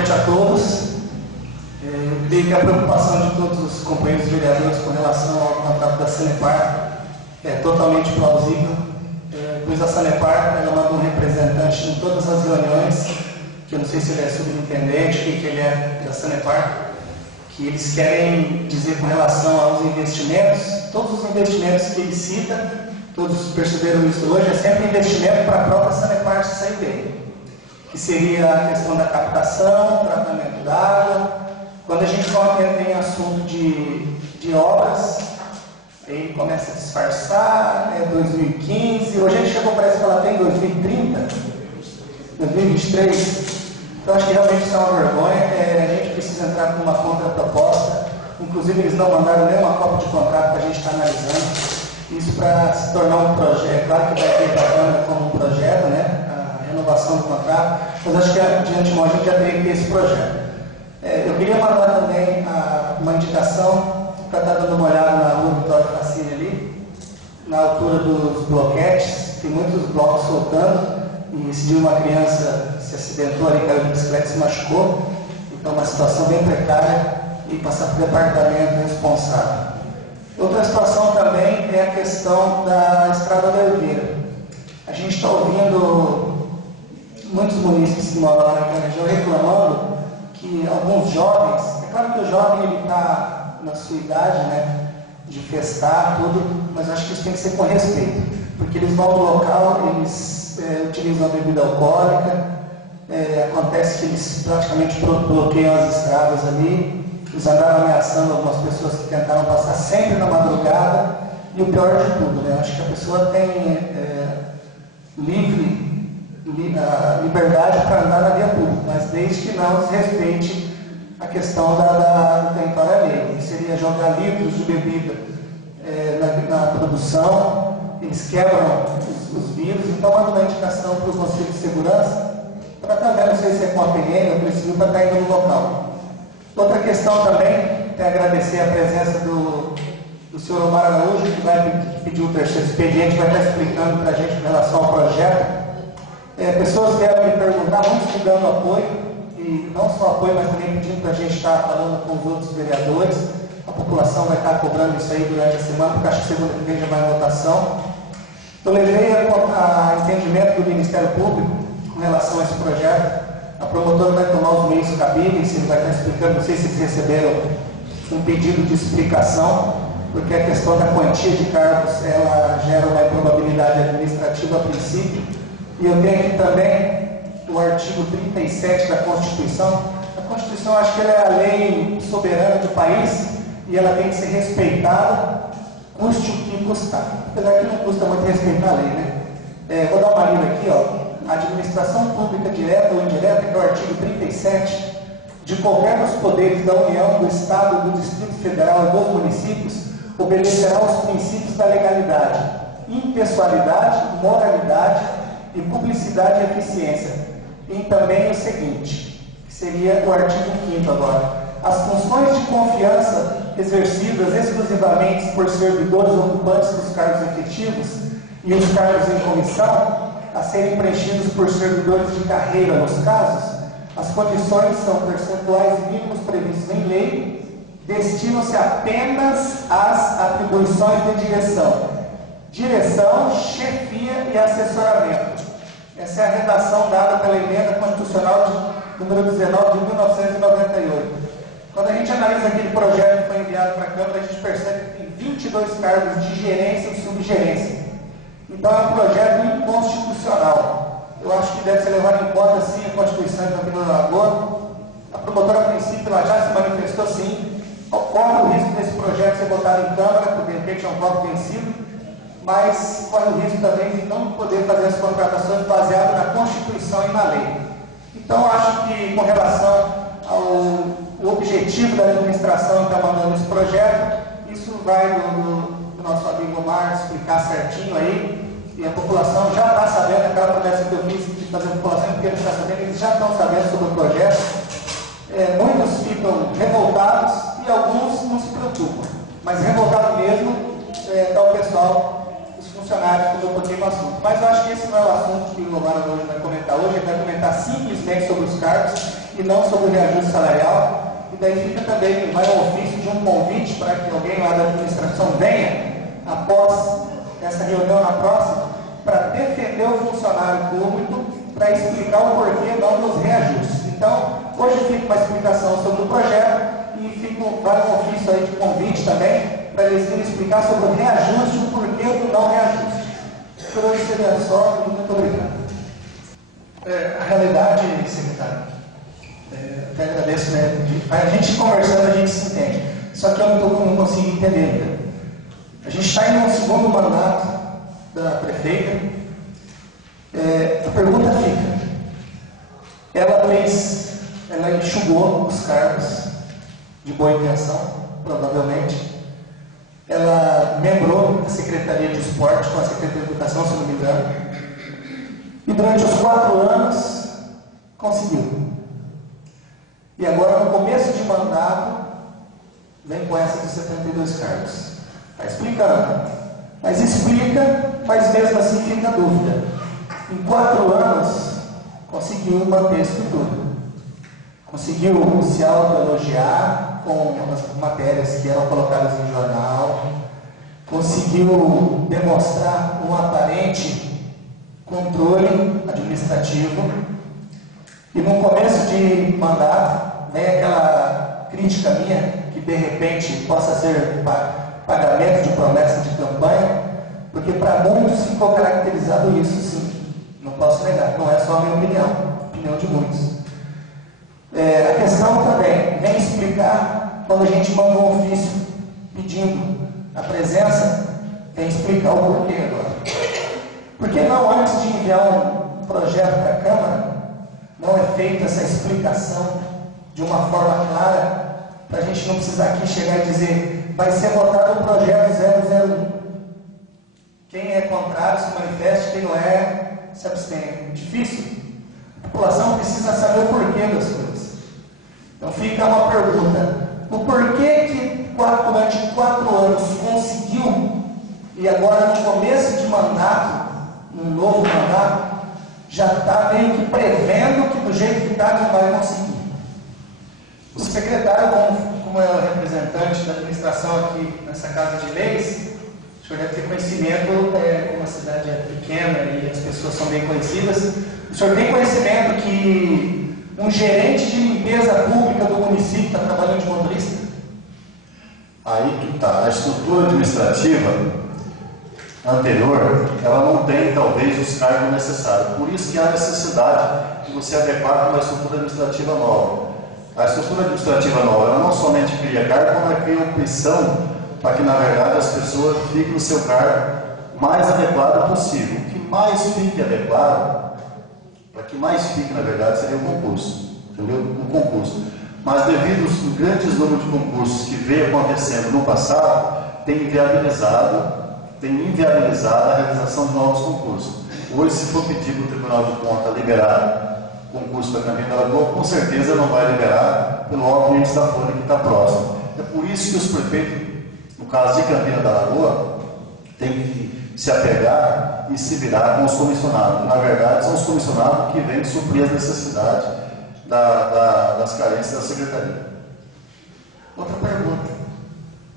noite a todos. Eu creio que a preocupação de todos os companheiros vereadores com relação ao contrato da Sanepar é totalmente plausível, pois a Sanepar ela manda um representante em todas as reuniões, que eu não sei se ele é subintendente, o que ele é da Sanepar, que eles querem dizer com relação aos investimentos, todos os investimentos que ele cita, todos perceberam isso hoje, é sempre investimento para a própria Sanepar se sair bem, que seria a questão da captação, tratamento da água. Quando a gente tem assunto de obras, aí começa a disfarçar, 2015, hoje a gente chegou, parece que ela tem 2030, 2023, então acho que realmente isso é uma vergonha, a gente precisa entrar com uma contraproposta, inclusive eles não mandaram nenhuma cópia de contrato para a gente estar analisando, isso para se tornar um projeto, claro que vai ter para a Câmara como um projeto, né, a renovação do contrato, mas acho que de antemão a gente já tem que ter esse projeto. Eu queria mandar também uma indicação para estar dando uma olhada na rua Vitória Facine ali, na altura dos bloquetes, tem muitos blocos soltando, e esse dia uma criança se acidentou ali, caiu de bicicleta e se machucou, então uma situação bem precária e passar para o departamento responsável. Outra situação também é a questão da Estrada da Herveira. A gente está ouvindo muitos munícipes que moram lá naquela região reclamando que alguns jovens, é claro que o jovem ele está na sua idade, né, de festar, tudo, mas acho que isso tem que ser com respeito, porque eles vão no local, eles utilizam a bebida alcoólica, acontece que eles praticamente bloqueiam as estradas ali, eles andaram ameaçando algumas pessoas que tentaram passar sempre na madrugada, e o pior de tudo, né, acho que a pessoa tem liberdade para andar na via pública, mas desde que não se respeite a questão do território alheio, que seria jogar litros de bebida na produção, eles quebram os vidros, então manda uma indicação para o Conselho de Segurança, para estar vendo, não sei se é com a PM ou preciso para estar indo no local. Outra questão também é agradecer a presença do senhor Omar Araújo, que vai pedir o terceiro expediente, vai estar explicando para a gente em relação ao projeto. Pessoas vieram me perguntar, muitos me dando apoio, e não só apoio, mas também pedindo para a gente estar falando com os outros vereadores. A população vai estar cobrando isso aí durante a semana, porque acho que segunda que vem já vai em votação. Eu levei a entendimento do Ministério Público com relação a esse projeto. A promotora vai tomar os meios cabíveis, ele vai estar explicando, não sei se vocês receberam um pedido de explicação, porque a questão da quantia de cargos, ela gera uma improbabilidade administrativa a princípio. E eu tenho aqui também o artigo 37 da Constituição. A Constituição, acho que ela é a lei soberana do país e ela tem que ser respeitada, custe o que custar. Apesar que não custa muito respeitar a lei, né? Vou dar uma lida aqui, ó. A administração pública direta ou indireta, que é o artigo 37, de qualquer dos poderes da União, do Estado, do Distrito Federal e dos municípios, obedecerá aos princípios da legalidade, impessoalidade, moralidade e publicidade e eficiência. E também o seguinte, que seria o artigo 5º agora. As funções de confiança exercidas exclusivamente por servidores ocupantes dos cargos efetivos e os cargos em comissão, a serem preenchidos por servidores de carreira nos casos, as condições são percentuais mínimos previstos em lei, destinam-se apenas às atribuições de direção, chefia e assessoramento. Essa é a redação dada pela emenda constitucional número 19 de 1998. Quando a gente analisa aquele projeto que foi enviado para a Câmara, a gente percebe que tem 22 cargos de gerência e subgerência. Então é um projeto inconstitucional. Eu acho que deve ser levado em conta sim a Constituição de Campina da Lagoa. A promotora, a princípio, ela já se manifestou sim. Corre o risco desse projeto ser votado em Câmara, porque de repente é um voto vencido, mas corre o risco também de não poder fazer as contratações baseadas na Constituição e na lei. Então acho que com relação ao objetivo da administração que está mandando esse projeto, isso vai do nosso amigo Omar explicar certinho aí, e a população já está sabendo, aquela promessa que eu fiz de fazer a população inteira está sabendo, eles já estão sabendo sobre o projeto. Muitos ficam revoltados e alguns não se preocupam, mas revoltado mesmo está o pessoal, os funcionários, como eu botei no assunto. Mas eu acho que esse não é o assunto que o Omar hoje vai comentar hoje, ele vai comentar simplesmente sobre os cargos, e não sobre o reajuste salarial. E daí fica também, vai um ofício de um convite para que alguém lá da administração venha, após essa reunião na próxima, para defender o funcionário público, para explicar o porquê não dos reajustes. Então, hoje fica uma explicação sobre o projeto e vai um ofício aí de convite também, para eles virem explicar sobre o reajuste e o porquê do não reajuste. Por hoje seria só, muito obrigado. A realidade, secretário, até agradeço, né? A gente conversando, a gente se entende. Só que eu não consigo entender ainda. A gente está indo no segundo mandato da prefeita. A pergunta fica: ela enxugou os cargos de boa intenção, provavelmente. Ela membrou a Secretaria de Esporte com a Secretaria de Educação, se não me engano. E durante os 4 anos, conseguiu. E agora, no começo de mandato, vem com essa de 72 cargos. Está explicando. Mas explica, mas mesmo assim fica a dúvida. Em 4 anos, conseguiu manter a estrutura. Conseguiu se autoelogiar com as matérias que eram colocadas em jornal. Conseguiu demonstrar um aparente controle administrativo. E no começo de mandato, vem aquela crítica minha, que de repente possa ser pagamento de promessa de campanha, porque para muitos ficou caracterizado isso, sim. Não posso negar, não é só a minha opinião, a opinião de muitos. A questão também, vem explicar, quando a gente manda um ofício pedindo a presença, vem explicar o porquê agora. Por que não, antes de enviar um projeto para a Câmara, não é feita essa explicação de uma forma clara, para a gente não precisar aqui chegar e dizer: vai ser votado o projeto 001. Quem é contrário se manifeste, quem não é, se abstém. Difícil. A população precisa saber o porquê das coisas. Então fica uma pergunta: o porquê que durante 4 anos conseguiu, e agora no começo de mandato, num novo mandato, já está meio que prevendo que do jeito que está não vai conseguir? O secretário, como é o representante da administração aqui nessa Casa de Leis, o senhor deve ter conhecimento, como a cidade é pequena e as pessoas são bem conhecidas, o senhor tem conhecimento que um gerente de limpeza pública do município está trabalhando de motorista? Aí que está. A estrutura administrativa anterior, ela não tem, talvez, os cargos necessários. Por isso que há necessidade de você adequar para uma estrutura administrativa nova. A estrutura administrativa nova, ela não somente cria cargo, como ela cria opção para que, na verdade, as pessoas fiquem no seu cargo mais adequado possível. O que mais fique adequado, para que mais fique, na verdade, seria o concurso. Entendeu? O concurso. Mas devido aos grandes números de concursos que veio acontecendo no passado, tem inviabilizado a realização de novos concursos. Hoje, se for pedir para o Tribunal de Contas liberar concurso para Campina da Lagoa, com certeza não vai liberar pelo óbvio índice da folha que está próximo. É por isso que os prefeitos, no caso de Campina da Lagoa, têm que se apegar e se virar com os comissionados. Na verdade, são os comissionados que vêm suprir as necessidades das carências da Secretaria. Outra pergunta.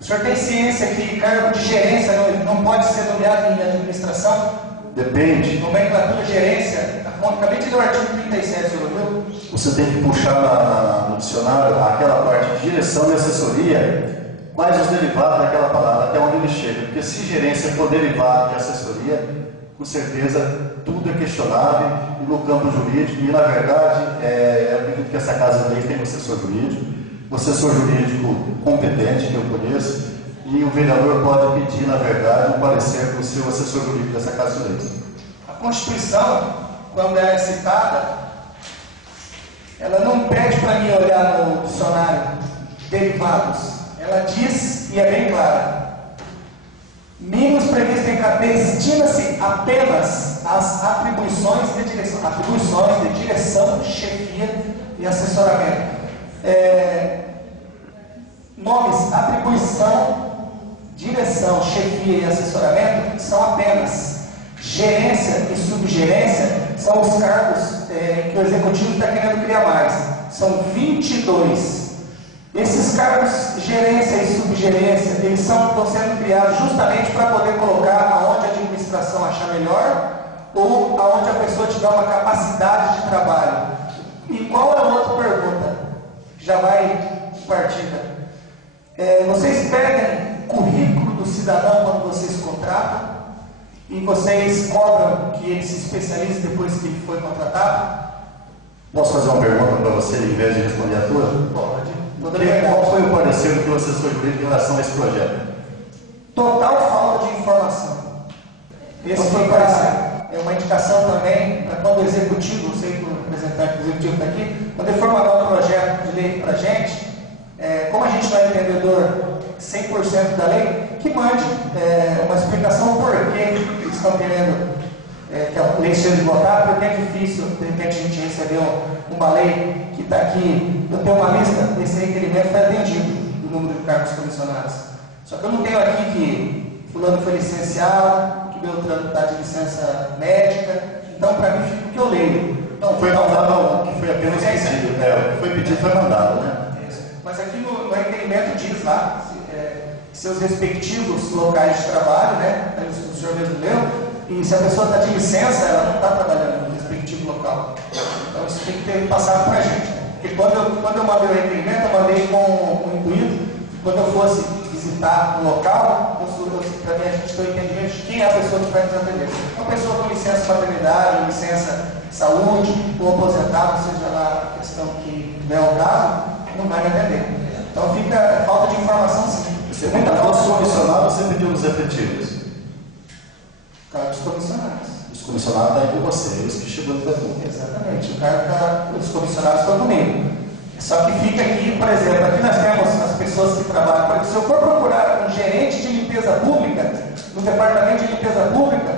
O senhor tem ciência que cargo de gerência não pode ser nomeado em administração? Depende. Nomenclatura, gerência, acabei de ler o artigo 37, senhor viu? Você tem que puxar no dicionário aquela parte de direção e assessoria, quais os derivados daquela palavra, até onde ele chega. Porque se gerência for derivado de assessoria, com certeza tudo é questionável e no campo jurídico, e na verdade, eu acredito que essa Casa de Leis tem um assessor jurídico competente, que eu conheço, e o vereador pode pedir, na verdade, um parecer do seu assessor jurídico dessa Casa de Leis. A Constituição, quando ela é citada, ela não pede para mim olhar no dicionário derivados. Ela diz, e é bem clara: mínimos previstos em carteira, destina-se apenas às atribuições de direção, chefia e assessoramento. Nomes, atribuição, direção, chefia e assessoramento são apenas. Gerência e subgerência são os cargos que o executivo está querendo criar mais. são 22. Esses cargos, gerência e subgerência, eles estão sendo criados justamente para poder colocar aonde a administração achar melhor ou aonde a pessoa tiver uma capacidade de trabalho. E qual é a outra pergunta? Já vai partida. Vocês pedem currículo do cidadão quando vocês contratam e vocês cobram que ele se especialize depois que ele foi contratado? Posso fazer uma pergunta para você, em vez de responder a tua? Pode. Qual foi o parecer do assessor jurídico em relação a esse projeto? Total falta de informação. Esse foi uma indicação também para quando o executivo, sei que o representante do executivo está aqui, quando ele for mandar um projeto de lei para a gente, como a gente não é entendedor 100% da lei, que mande uma explicação por que eles estão querendo que a lei seja votada, porque é difícil, de repente a gente recebeu uma lei que está aqui, eu tenho uma lista, esse requerimento foi atendido, do número de cargos comissionados. Só que eu não tenho aqui que fulano foi licenciado, que Beltrano está de licença médica, então para mim fica o que eu leio. Não, foi mandado, que foi apenas pedido, o que foi pedido foi mandado, né? Mas aqui no requerimento diz lá, seus respectivos locais de trabalho, né? O senhor mesmo leu. E se a pessoa está de licença, ela não está trabalhando no respectivo local. Então isso tem que ter passado para a gente. Porque quando eu mandei o requerimento, eu mandei com o intuito, quando eu fosse visitar um local, para mim a gente ter o entendimento de quem é a pessoa que vai nos atender. Uma pessoa com licença maternidade, licença saúde, ou aposentado, seja lá a questão que não é o caso, não vai me atender. Então fica falta de informação sim. Você muita falta de comissionado, você pediu os efetivos. Cargos comissionados. Os comissionados estão aí com você, eles que chegou até tudo. Exatamente, os comissionados estão comigo. Só que fica aqui, por exemplo, aqui nós temos as pessoas que trabalham. Por exemplo, se eu for procurar um gerente de limpeza pública, no departamento de limpeza pública,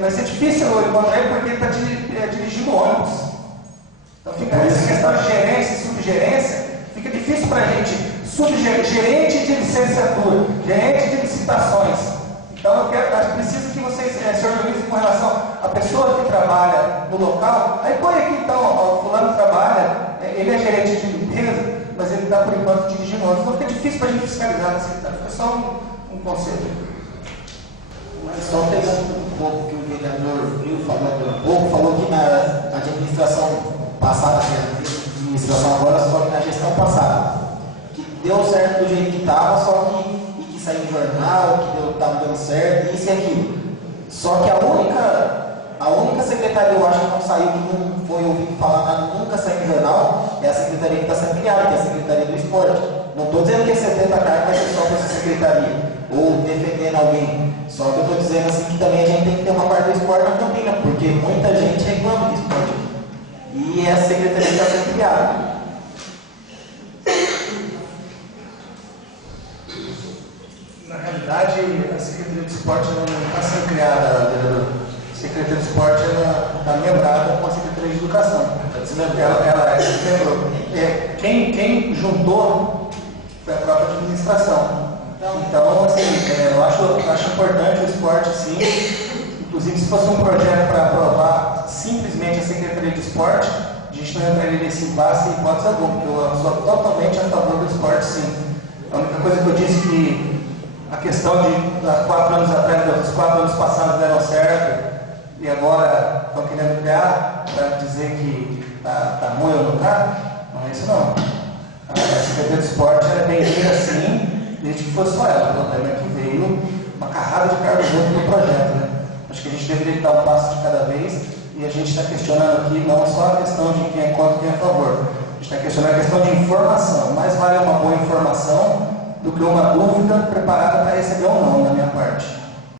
vai ser difícil eu encontrar ele porque ele está dirigindo ônibus. Então fica essa questão de gerência e subgerência, fica difícil para a gente. Gerente de licenciatura, gerente de licitações. Então, eu preciso que vocês se organizem com relação à pessoa que trabalha no local. Aí põe aqui, então, o fulano trabalha, ele é gerente de limpeza, mas ele está, por enquanto, dirigindo ônibus. Então, fica difícil para a gente fiscalizar na secretaria. Foi só um conselho. Mas só pegando um pouco que o vereador Frio falou que na administração passada, que é a administração agora, só que na gestão passada, que deu certo do jeito que estava, só que saiu no jornal, que estava dando certo, isso e aquilo. Só que a única secretaria, eu acho que não saiu, que não foi ouvido falar nada, nunca saiu no jornal, é a secretaria que está sendo criada, que é a Secretaria do Esporte. Não estou dizendo que 70 cargos vai ser só para essa secretaria, ou defendendo alguém. Só que eu estou dizendo assim que também a gente tem que ter uma parte do esporte na Campina, porque muita gente reclama do esporte. E é a secretaria que está sendo criada. Na realidade, a Secretaria de Esporte não está sendo criada, vereador. A Secretaria de Esporte está lembrada com a Secretaria de Educação. Quem juntou foi a própria administração. Então, assim, eu acho importante o esporte, sim. Inclusive, se fosse um projeto para aprovar simplesmente a Secretaria de Esporte, a gente não entraria nesse impasse em hipótese alguma, porque eu sou totalmente a favor do esporte, sim. A única coisa que eu disse que a questão de 4 anos atrás, os 4 anos passados deram certo e agora estão querendo criar para dizer que está ruim ou não está, não é isso não. A Secretaria de Esporte era bem-vinda sim, desde que fosse só ela. O problema é que veio uma carrada de cargos dentro do projeto, né? Acho que a gente deveria dar um passo de cada vez e a gente está questionando aqui não só a questão de quem é contra e quem é a favor. A gente está questionando a questão de informação. Mais vale uma boa informação do que uma dúvida preparada para receber ou não, da minha parte.